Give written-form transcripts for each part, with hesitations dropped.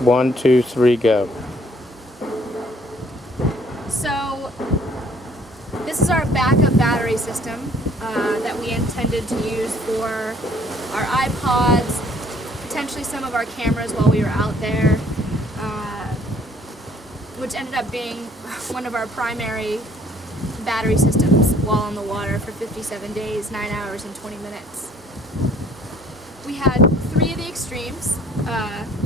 1, 2, 3, go. So this is our backup battery system that we intended to use for our iPods, potentially some of our cameras while we were out there, which ended up being one of our primary battery systems while on the water for 57 days, 9 hours, and 20 minutes. We had 3 of the Extremes.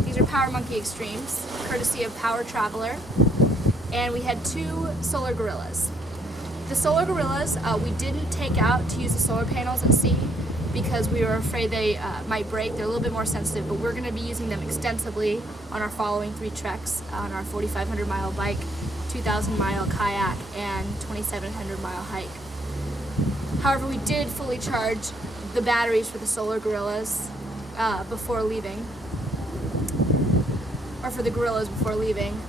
These are Powermonkey Extremes, courtesy of Powertraveller. And we had 2 solar Guerillas. The solar Guerillas we didn't take out to use the solar panels at sea because we were afraid they might break. They're a little bit more sensitive, but we're going to be using them extensively on our following 3 treks, on our 4,500 mile bike, 2,000 mile kayak, and 2,700 mile hike. However, we did fully charge the batteries for the solar Guerillas before leaving, or for the Guerillas before leaving,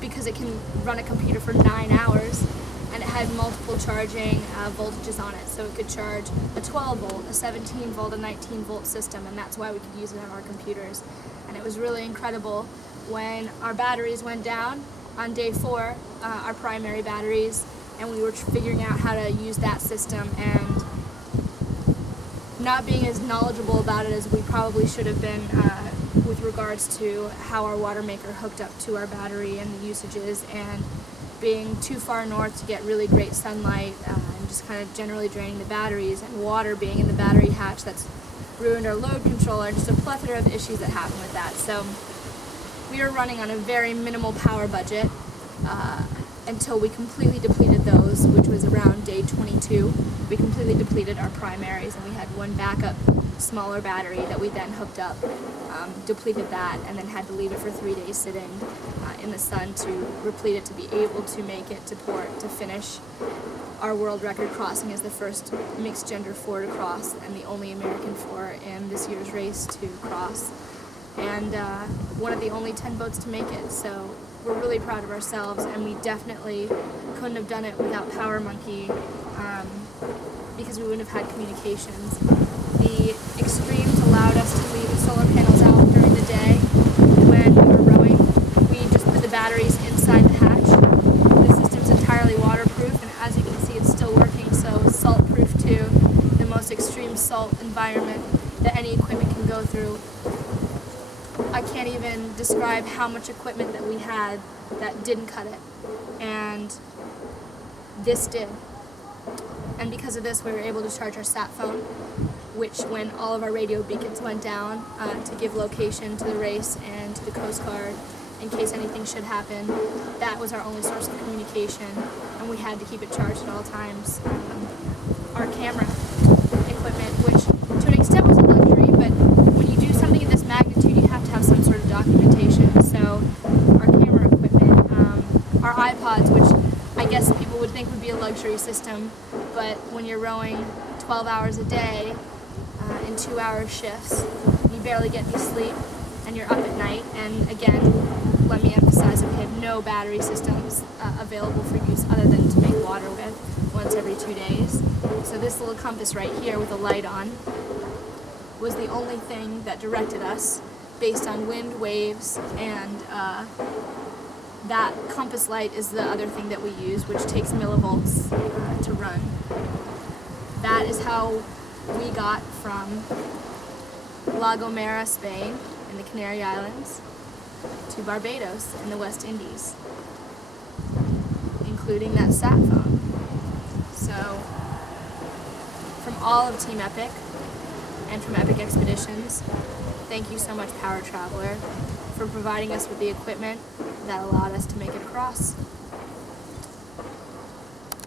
because it can run a computer for 9 hours, and it had multiple charging voltages on it, so it could charge a 12 volt, a 17 volt, a 19 volt system, and that's why we could use it on our computers. And it was really incredible when our batteries went down on day 4, our primary batteries, and we were figuring out how to use that system, and not being as knowledgeable about it as we probably should have been with regards to how our watermaker hooked up to our battery and the usages, and being too far north to get really great sunlight, and just kind of generally draining the batteries, and water being in the battery hatch that's ruined our load controller, just a plethora of issues that happen with that. So we were running on a very minimal power budget until we completely depleted those, which was around day 22. We completely depleted our primaries, and we had 1 backup smaller battery that we then hooked up, depleted that, and then had to leave it for 3 days sitting in the sun to replete it to be able to make it to port to finish our world record crossing as the first mixed gender 4 to cross, and the only American 4 in this year's race to cross, and one of the only 10 boats to make it. So we're really proud of ourselves, and we definitely couldn't have done it without Powermonkey, because we wouldn't have had communications. The Extremes allowed us to leave the solar panels out during the day when we were rowing. We just put the batteries inside the hatch. The system's entirely waterproof, and as you can see, it's still working, so salt-proof too. The most extreme salt environment that any equipment can go through. I can't even describe how much equipment that we had that didn't cut it, and this did. And because of this, we were able to charge our sat phone, which, when all of our radio beacons went down to give location to the race and to the Coast Guard in case anything should happen, that was our only source of communication, and we had to keep it charged at all times. Our camera equipment, which to an extent was a luxury, but when you do something of this magnitude, you have to have some sort of documentation. So our camera equipment, our iPods, which I guess people would think would be a luxury system, but when you're rowing 12 hours a day in 2-hour shifts, you barely get any sleep, and you're up at night. And again, let me emphasize that we had no battery systems available for use other than to make water with once every 2 days. So this little compass right here with a light on was the only thing that directed us based on wind, waves, and that compass light is the other thing that we use, which takes millivolts to run. That is how we got from La Gomera, Spain, in the Canary Islands, to Barbados in the West Indies, including that sat phone. So, from all of Team Epoch and from Epic Expeditions, thank you so much, Powertraveller, for providing us with the equipment that allowed us to make it across.